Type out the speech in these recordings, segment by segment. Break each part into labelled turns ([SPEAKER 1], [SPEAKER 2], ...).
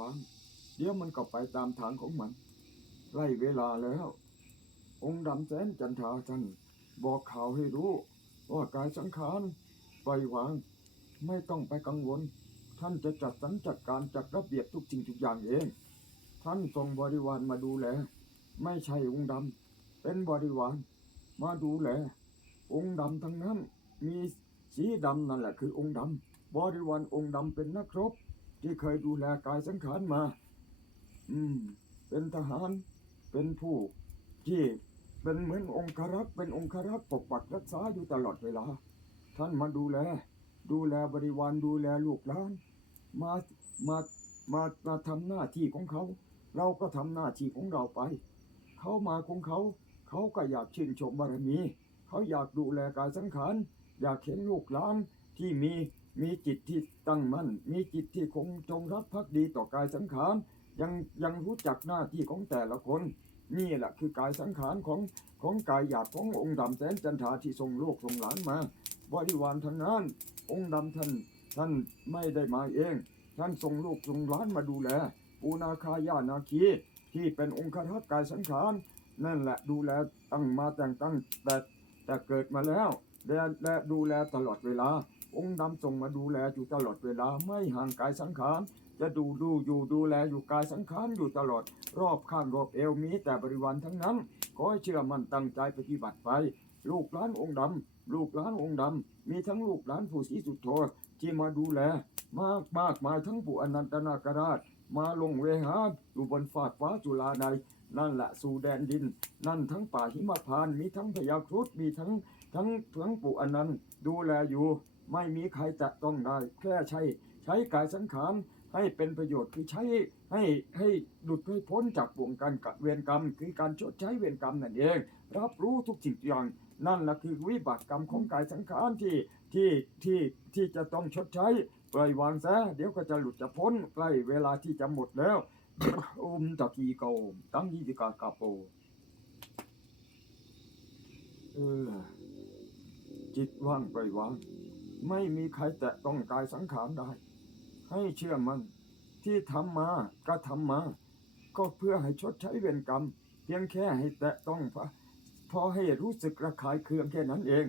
[SPEAKER 1] วางเดี๋ยวมันก็ไปตามทางของมันไล่เวลาแล้ว องค์ดำแสนจันทราท่านบอกข่าวให้รู้ ว่ากายสังขารปล่อยวาง ไม่ต้องไปกังวล ท่านจะจัดสรรจัดการจัดระเบียบทุกสิ่งทุกอย่างเอง ท่านส่งบริวารมาดูแล ไม่ใช่องค์ดำเป็นบริวารมาดูแล องค์ดำทั้งนั้นมีสีดำนั่นแหละคือองค์ดำบริวารองค์ดำเป็นนักรบ ที่เคยดูแลกายสังขารมา อืม เป็นทหาร เป็นผู้ที่เป็นเหมือนองครักษ์เป็นองครักษ์ปกปักรักษาอยู่ตลอดเวลา ท่านมาดูแล ดูแลบริวารดูแลลูกหลาน มามามามาทำหน้าที่ของเขา เราก็ทำหน้าที่ของเราไป เขามาของเขา เขาก็อยากชื่นชมบารมี เขาอยากดูแลกายสังขาร อยากเห็นลูกหลานที่มี มีจิตที่ตั้งมั่น มีจิตที่คงจงรักภักดีต่อกายสังขาร ยังยังรู้จักหน้าที่ของแต่ละคน นี่แหละคือกายสังขารของของกายหยาบขององค์ดำแสนจันทาที่ทรงโลกทรงหลานมาบริวารทั้งนั้นองค์ดำท่านท่านไม่ได้มาเอง ท่านส่งลูกส่งหลานมาดูแลปูนาคายานาคีที่เป็นองค์ครักษ์กายสังขารนั่นแหละดูแลตั้งมาแต่งตั้งแต่แต่เกิดมาแล้วและและดูแลตลอดเวลา องค์ดำส่งมาดูแลอยู่ตลอดเวลาไม่ห่างกายสังขาร จะดูดูอยู่ดูแลอยู่กายสังขารอยู่ตลอด รอบข้างรอบเอวมีแต่บริวารทั้งนั้นขอให้เชื่อมั่นตั้งใจปฏิบัติไป ลูกหลานองค์ดำลูกหลานองค์ดำมีทั้งลูกหลานผู้ศรีสุดโทที่มาดูแล มากมากมาทั้งผู้อนันตนาคราช มาลงเวหาอยู่บนฟากฟ้าจุฬาในนั่นแหละสู่แดนดิน นั่นทั้งป่าหิมพาน มีทั้งพญาครุฑมีทั้งทั้งทั้งปู่อนันต์ดูแลอยู่ ไม่มีใครจะต้องได้ แค่ใช้ใช้กายสังขารให้เป็นประโยชน์คือใช้ให้ให้หลุดให้พ้นจากวงการเวรกรรม คือการชดใช้เวรกรรมนั่นเอง รับรู้ทุกสิ่งทุกอย่าง นั่นแหละคือวิบากกรรมของกายสังขารที่ที่ที่ที่จะต้องชดใช้ปล่อยวางซะเดี๋ยวก็จะหลุดจะพ้นใกล้เวลาที่จะหมดแล้วอุมตะกีโกมตั้งยี่สิกากาโปเออจิตว่างปล่อยวาง ไม่มีใครแตะต้องกายสังขารได้ ให้เชื่อมันที่ทำมาก็ทำมา ก็เพื่อให้ชดใช้เวรกรรม เพียงแค่ให้แตะต้องพระพอให้รู้สึกระคายเคืองแค่นั้นเอง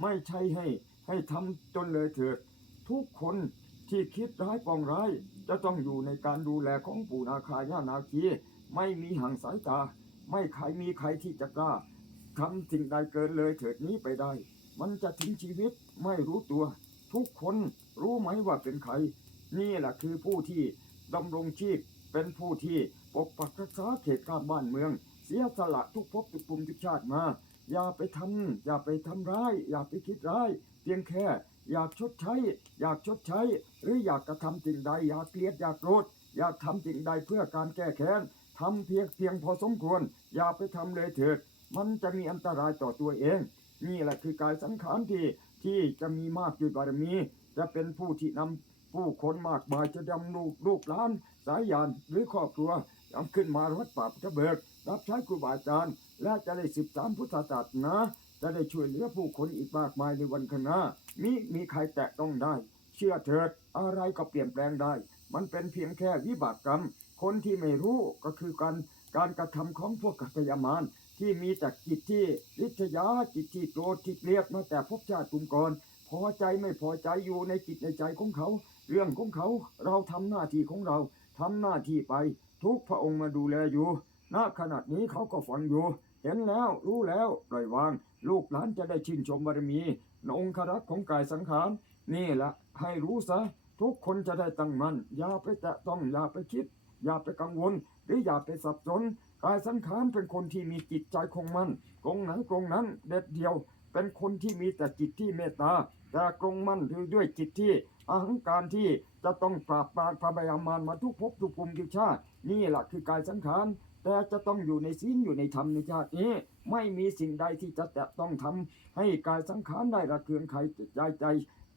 [SPEAKER 1] ไม่ใช่ให้ให้ทำจนเลยเถิด ทุกคนที่คิดร้ายปองร้าย จะต้องอยู่ในการดูแลของปู่นาคาย่านาคีไม่มีห่างสายตา ไม่ใครมีใครที่จะกล้าทำสิ่งใดเกินเลยเถิดนี้ไปได้ มันจะทิ้งชีวิตไม่รู้ตัว ทุกคนรู้ไหมว่าเป็นใคร นี่แหละคือผู้ที่ดำรงชีพ เป็นผู้ที่ปกปักรักษาเขตข้ามบ้านเมือง เสียสละทุกภพทุกภูมิทุกชาติมา อย่าไปทำอย่าไปทำร้าย อย่าไปคิดร้าย เพียงแค่ อยากชดใช้ อยากชดใช้ หรืออยากกระทำสิ่งใด อยากเกลียดอยากโกรธอยากทำสิ่งใดเพื่อการแก้แค้นทำเพียงเพียงพอสมควร อย่าไปทำเลยเถิด มันจะมีอันตรายต่อตัวเอง นี่แหละคือกายสังขารที่ที่จะมีมากด้วยบารมี จะเป็นผู้ที่นำผู้คนมากมายจะดำลูกลูกหลาน สายยานหรือครอบครัวนำขึ้นมาวัดป่าพุทธเบิกรับใช้ครูบาอาจารย์ และจะได้สืบสานพุทธศาสนาจะได้ช่วยเหลือผู้คนอีกมากมายในวันข้างหน้ามิมีใครแตะต้องได้ เชื่อเถิดอะไรก็เปลี่ยนแปลงได้ มันเป็นเพียงแค่วิบากกรรม คนที่ไม่รู้ก็คือการการกระทำของพวกกัตยามาร ที่มีแต่จิตที่ริษยาจิตที่โกรธที่เกลียดมาแต่ภพชาติตุมก่อนพอใจไม่พอใจอยู่ในจิตในใจของเขา เรื่องของเขาเราทำหน้าที่ของเราทำหน้าที่ไป ทุกพระองค์มาดูแลอยู่ณขณะนี้เขาก็ฟังอยู่ เห็นแล้วรู้แล้วปล่อยวาง ลูกหลานจะได้ชื่นชมบารมีในองครักษ์ของกายสังขารนี่แหละให้รู้ซะทุกคนจะได้ตั้งมั่นอย่าไปแตะต้องอย่าไปคิด อย่าไปกังวล หรืออย่าไปสับสน กายสังขารเป็นคนที่มีจิตใจคงมั่นตรงไหนตรงนั้นเด็ดเดียว เป็นคนที่มีแต่จิตที่เมตตา แต่ตรงมั่นคือด้วยจิตที่อหังการที่จะต้องปราบปรามพระบายามารมาทุกภพทุกภูมิทุกชาติ นี่แหละคือกายสังขารแต่จะต้องอยู่ในศีลอยู่ในธรรมในชาตินี้ไม่มีสิ่งใดที่จะแตะต้องทำให้กายสังขารได้ระเคืองใครใจใจ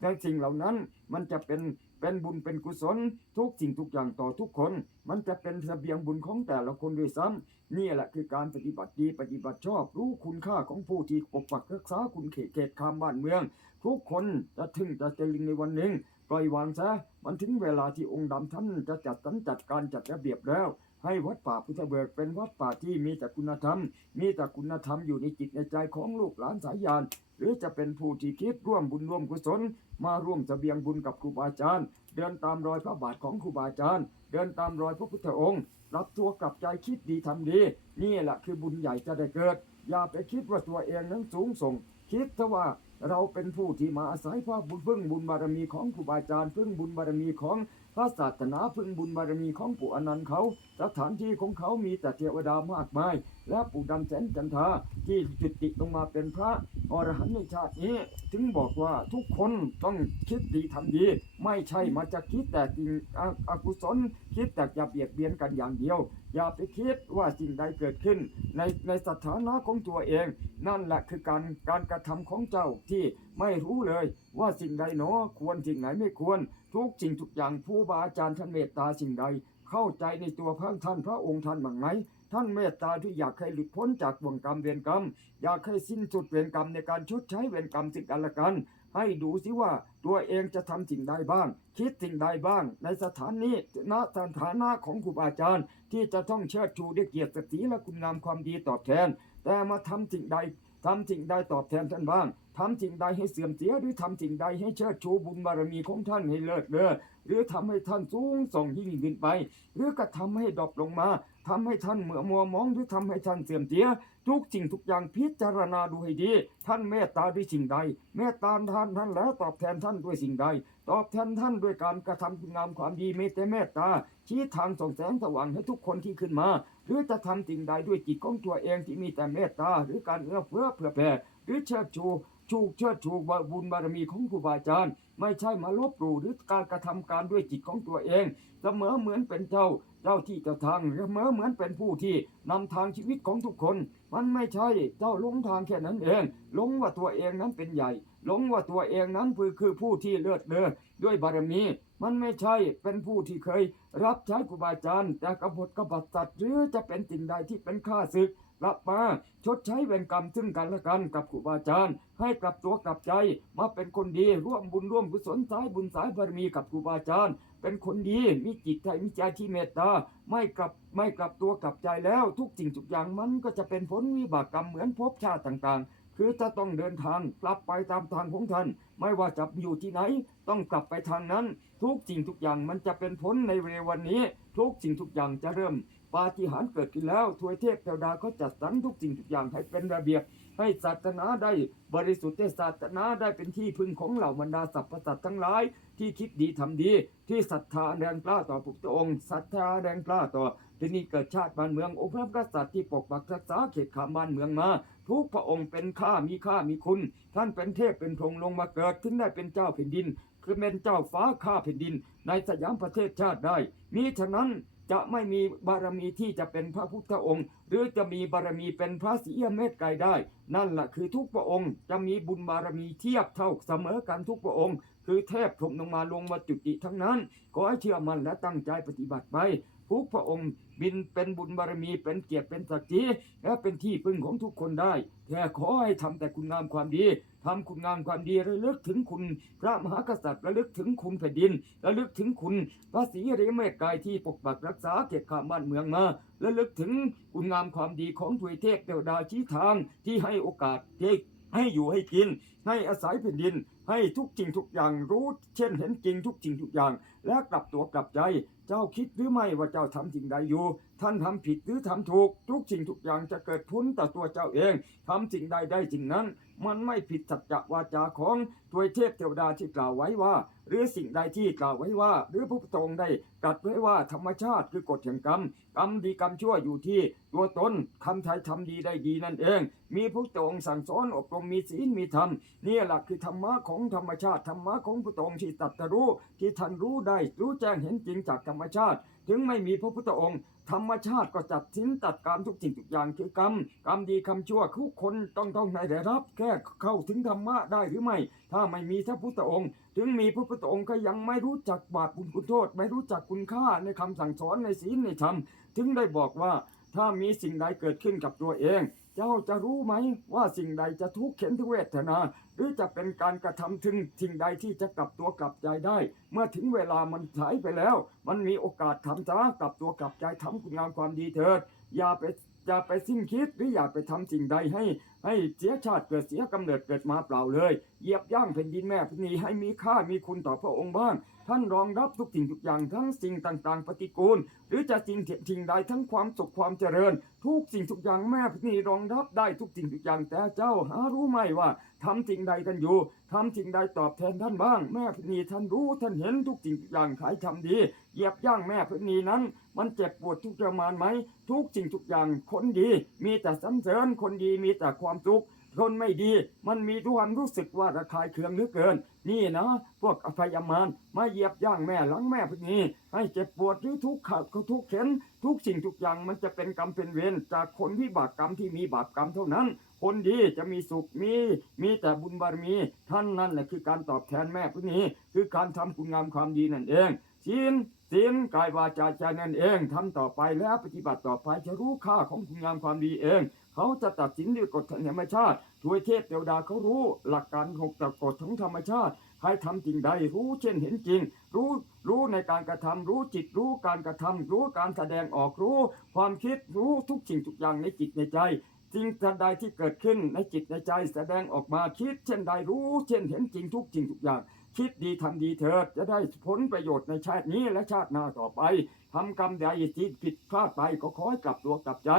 [SPEAKER 1] แต่สิ่งเหล่านั้นมันจะเป็นเป็นบุญเป็นกุศล ทุกสิ่งทุกอย่างต่อทุกคน มันจะเป็นเสบียงบุญของแต่ละคนด้วยซ้ำนี่แหละคือการปฏิบัติดีปฏิบัติชอบ รู้คุณค่าของผู้ที่ปกปักรักษาคุณเขตเขตคามบ้านเมือง ทุกคนจะถึงจะเจริญในวันหนึ่งปล่อยวางซะมันถึงเวลาที่องค์ดำท่านจะจัดสรรจัดการจัดระเบียบแล้ว ให้วัดป่าพุทธเบิกเป็นวัดป่าที่มีแต่คุณธรรม มีแต่คุณธรรมอยู่ในจิตในใจของลูกหลานสายยาน หรือจะเป็นผู้ที่คิดร่วมบุญร่วมกุศล มาร่วมเสบียงบุญกับครูบาอาจารย์ เดินตามรอยพระบาทของครูบาอาจารย์ เดินตามรอยพระพุทธองค์ รับตัวกลับใจคิดดีทำดี นี่แหละคือบุญใหญ่จะได้เกิด อย่าไปคิดว่าตัวเองนั้นสูงส่ง คิดซะว่าเราเป็นผู้ที่มาอาศัยพระบุญพึ่งบุญบารมีของครูบาอาจารย์พึ่งบุญบารมีของพระศาสนาพึ่งบุญบารมีของปู่อนันต์เขาสถานที่ของเขามีแต่เทวดามากมาย และปู่ดำแสนจันทาที่จุติลงมาเป็นพระอรหันต์ในชาตินี้ ถึงบอกว่าทุกคนต้องคิดดีทำดี ไม่ใช่มาจะคิดแต่สิ่งอกุศลคิดแต่จะเบียดเบียนกันอย่างเดียว อย่าไปคิดว่าสิ่งใดเกิดขึ้น ในในสถานะของตัวเอง นั่นแหละคือการการกระทำของเจ้าที่ไม่รู้เลยว่าสิ่งใดหนอควรสิ่งไหนไม่ควร ทุกสิ่งทุกอย่างผู้บาอาจารย์ท่านเมตตาสิ่งใด เข้าใจในตัวพระท่านพระองค์ท่านบ้างไหมท่านเมตตาที่อยากให้หลุดพ้นจากบ่วงกรรมเวรกรรม อยากให้สิ้นสุดเวรกรรมในการชดใช้เวรกรรมสิ่งกันละกัน ให้ดูสิว่าตัวเองจะทำสิ่งใดบ้าง คิดสิ่งใดบ้าง ในสถานนี้ณสถานะของครูบาอาจารย์ ที่จะต้องเชิดชูด้วยเกียรติศักดิ์ศรีและคุณงามความดีตอบแทน แต่มาทำสิ่งใด ทำสิ่งใดตอบแทนท่านบ้างทำสิ่งใดให้เสื่อมเสียหรือทำสิ่งใดให้เชิดชูบุญบารมีของท่านให้เลิศเลอหรือทำให้ท่านสูงส่งยิ่งขึ้นไป หรือกระทำให้ดรอปลงมาทำให้ท่านเมื่อมัวมองหรือทำให้ท่านเสื่อมเสีย ทุกสิ่งทุกอย่างพิจารณาดูให้ดี ท่านเมตตาด้วยสิ่งใด เมตตาท่านท่านแล้วตอบแทนท่านด้วยสิ่งใด ตอบแทนท่านด้วยการกระทำคุณงามความดีเมตตาเมตตา ชี้ทางส่องแสงสว่างให้ทุกคนที่ขึ้นมา หรือจะทำสิ่งใดด้วยจิตของตัวเองที่มีแต่เมตตาหรือการเอื้อเฟื้อเผื่อแผ่หรือเชิดชูชูเชิดชูบุญบารมีของครูบาอาจารย์ ไม่ใช่มาลบหลู่หรือการกระทำการด้วยจิตของตัวเอง เสมอเหมือนเป็นเจ้า เจ้าที่เจ้าทางเสมอเหมือนเป็นผู้ที่นำทางชีวิตของทุกคน มันไม่ใช่เจ้าหลงทางแค่นั้นเองหลงว่าตัวเองนั้นเป็นใหญ่หลงว่าตัวเองนั้นคือคือผู้ที่เลือดเลอด้วยบารมีมันไม่ใช่เป็นผู้ที่เคย รับใช้ครูบาอาจารย์แต่กบฏกบฏสัตว์หรือจะเป็นสิ่งใดที่เป็นข้าศึก รับมาชดใช้เวรกรรมซึ่งกันและกันกับครูบาอาจารย์ ให้กลับตัวกลับใจมาเป็นคนดีร่วมบุญร่วมกุศลสายบุญสายบารมีกับครูบาอาจารย์ เป็นคนดีมีจิตใจมีใจที่เมตตาไม่กลับไม่กลับตัวกลับใจแล้วทุกสิ่งทุกอย่างมันก็จะเป็นผลวิบากกรรมเหมือนภพชาติต่างๆ คือจะต้องเดินทางกลับไปตามทางของท่าน ไม่ว่าจะอยู่ที่ไหน ต้องกลับไปทางนั้น ทุกสิ่งทุกอย่างมันจะเป็นผลในเร็ววันนี้ ทุกสิ่งทุกอย่างจะเริ่ม ปาฏิหาริย์เกิดขึ้นแล้วทวยเทพเทวดาเขาจัดสรรทุกสิ่งทุกอย่างให้เป็นระเบียบ ให้ศาสนาได้บริสุทธิ์ศาสนาได้เป็นที่พึ่งของเหล่าบรรดาสรรพสัตว์ทั้งหลาย ที่คิดดีทำดี ที่ศรัทธาแรงกล้าต่อพระองค์ศรัทธาแรงกล้าต่อที่นี่เกิดชาติบ้านเมืององค์พระกษัตริย์ที่ปกปักรักษาเขตขามบ้านเมืองมาทุกพระองค์เป็นข้ามีค่ามีคุณ ท่านเป็นเทพเป็นพรหมลงมาเกิดถึงได้เป็นเจ้าแผ่นดิน คือเป็นเจ้าฟ้าข้าแผ่นดิน ในสยามประเทศชาติได้มีฉะนั้น จะไม่มีบารมีที่จะเป็นพระพุทธองค์ หรือจะมีบารมีเป็นพระศรีอเมตไกรได้ นั่นแหละคือทุกพระองค์ จะมีบุญบารมีเทียบเท่าเสมอกันทุกพระองค์ คือเทพพรมลงมาลงมาจุติทั้งนั้นขอให้เชื่อมันและตั้งใจปฏิบัติไปทุกพระองค์บินเป็นบุญบารมีเป็นเกียรติเป็นศักดิ์ศรีและเป็นที่พึ่งของทุกคนได้แต่ขอให้ทำแต่คุณงามความดี ทำคุณงามความดีระลึกถึงคุณ พระมหากษัตริย์ระลึกถึงคุณแผ่นดินระลึกถึงคุณพระศรีอริเมตกายที่ปกปักรักษาเขตขาบ้านเมืองมาระลึกถึงคุณงามความดีของถวยเทพเทวดาชี้ทางที่ให้โอกาสที่ให้อยู่ให้กินให้อาศัยแผ่นดิน ให้ทุกสิ่งทุกอย่างรู้เช่นเห็นจริงทุกสิ่งทุกอย่าง และกลับตัวกลับใจ เจ้าคิดหรือไม่ว่าเจ้าทำสิ่งใดอยู่ ท่านทำผิดหรือทำถูก ทุกสิ่งทุกอย่างจะเกิดพ้นต่อตัวเจ้าเองทำสิ่งใดได้สิ่งนั้น มันไม่ผิดสัจจะวาจาของทวยเทพเทวดาที่กล่าวไว้ว่า หรือสิ่งใดที่กล่าวไว้ว่า หรือพระพุทธองค์ได้ตรัสไว้ว่าธรรมชาติคือกฎแห่งกรรมกรรมดีกรรมชั่วอยู่ที่ ตัวตนคำไทยทำดีได้ดีนั่นเอง มีพระพุทธองค์สั่งสอนอบรมมีศีลมีธรรมนี่แหละคือธรรมะของธรรมชาติธรรมะของพระพุทธองค์ที่ตรัสรู้ที่ท่านรู้ได้รู้แจ้งเห็นจริงจากธรรมชาติ ถึงไม่มีพระพุทธองค์ ธรรมชาติก็จัดสินจัดการทุกสิ่งทุกอย่างคือกรรมกรรมดีคำชั่วทุกคนต้องต้องได้รับ แค่เข้าถึงธรรมะได้หรือไม่ ถ้าไม่มีพระพุทธองค์ ถึงมีพระพุทธองค์ก็ยังไม่รู้จักบาปบุญคุณโทษ ไม่รู้จักคุณค่าในคำสั่งสอนในศีลในธรรม ถึงได้บอกว่าถ้ามีสิ่งใดเกิดขึ้นกับตัวเอง เจ้าจะรู้ไหมว่าสิ่งใดจะทุกข์เข็นทุเวทนา รือจะเป็นการกระทำถึงสิ่งใดที่จะกลับตัวกลับใจได้ เมื่อถึงเวลามันสายไปแล้ว มันมีโอกาสทำจ้ากลับตัวกลับใจทำคุณงามความดีเถิด อย่าไปอย่าไปสิ้นคิดหรืออย่าไปทำสิ่งใดให้ ให้เสียชาติเกิดเสียกำเนิดเกิดมาเปล่าเลย เหยียบย่างแผ่นดินแม่พนีให้มีค่ามีคุณต่อพระองค์บ้าง ท่านรองรับทุกสิ่งทุกอย่างทั้งสิ่งต่างๆ ปฏิกูล หรือจะสิ่งสิ่งใดทั้งความสุขความเจริญ ทุกสิ่งทุกอย่างแม่พนีรองรับได้ทุกสิ่งทุกอย่างแต่เจ้าหารู้ไหมว่าทำสิ่งใดกันอยู่ทำสิ่งใดตอบแทนท่านบ้าง แม่พนีท่านรู้ท่านเห็นทุกสิ่งทุกอย่างขายทำดี เหยียบย่างแม่พนีนั้นมันเจ็บปวดทุกปรมาณไหมทุกสิ่งทุกอย่างคนดี มีแต่สรรเสริญคนดีมีแต่ความสุขคนไม่ดี มันมีความรู้สึกว่าระคายเคืองเหลือเกิน นี่นะ พวกอภัยมารมาเหยียบย่างแม่หลังแม่พวกนี้ ให้เจ็บปวดหรือทุกข์ขัดก็ทุกข์เข็น ทุกสิ่งทุกอย่างมันจะเป็นกรรมเป็นเวรจากคนที่บาปกรรมที่มีบาปกรรมเท่านั้น คนดีจะมีสุขมี มีแต่บุญบารมี ท่านนั่นแหละคือการตอบแทนแม่พวกนี้ คือการทำคุณงามความดีนั่นเองศีลศีลกายวาจาใจนั่นเองทำต่อไปแล้วปฏิบัติต่อไปจะรู้ค่าของคุณงามความดีเอง เขาจะตัดสินด้วยกฎธรรมชาติทวยเทพเทวดาเขารู้หลักการของตกฎของธรรมชาติใครทำจริงใดรู้เช่นเห็นจริง รู้รู้ในการกระทำรู้จิตรู้การกระทำรู้การแสดงออกรู้ ความคิดรู้ทุกสิ่งทุกอย่างในจิตในใจสิ่งใดที่เกิดขึ้นในจิตในใจแสดงออกมาคิดเช่นใดรู้เช่นเห็นจริงทุกสิ่งทุกอย่าง คิดดีทำดีเถิดจะได้ผลประโยชน์ในชาตินี้และชาติหน้าต่อไปทำกรรมใดที่ผิดพลาดไปก็ขอให้กลับตัวกลับใจ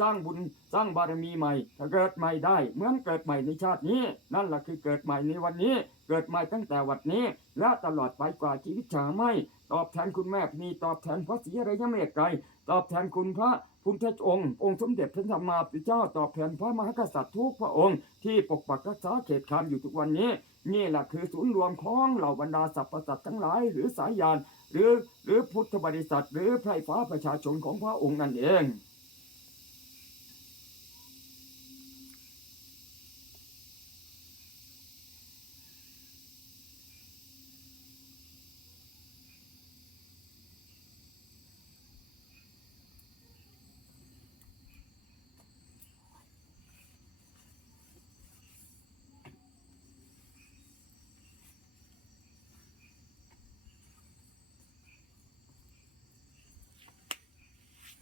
[SPEAKER 1] สร้างบุญสร้างบารมีใหม่ถ้าเกิดใหม่ได้เหมือนเกิดใหม่ในชาตินี้ นั่นแหละคือเกิดใหม่ในวันนี้ เกิดใหม่ตั้งแต่วันนี้ และตลอดไปกว่าชีวิตชาไม่ ตอบแทนคุณแม่พนีตอบแทนพระศรีอริยเมตไตร ตอบแทนคุณพระพุทธองค์ องค์สมเด็จพระสัมมาสัมพุทธเจ้าตอบแทนพระมหากษัตริย์ทุกพระองค์ที่ปกปักรักษาเขตคามอยู่ทุกวันนี้ นี่แหละคือศูนย์รวมของเหล่าบรรดาสรรพสัตว์ทั้งหลายหรือสายยานหรือหรือพุทธบริษัทหรือไพร่ฟ้าประชาชนของพระองค์นั่นเอง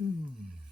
[SPEAKER 2] อืม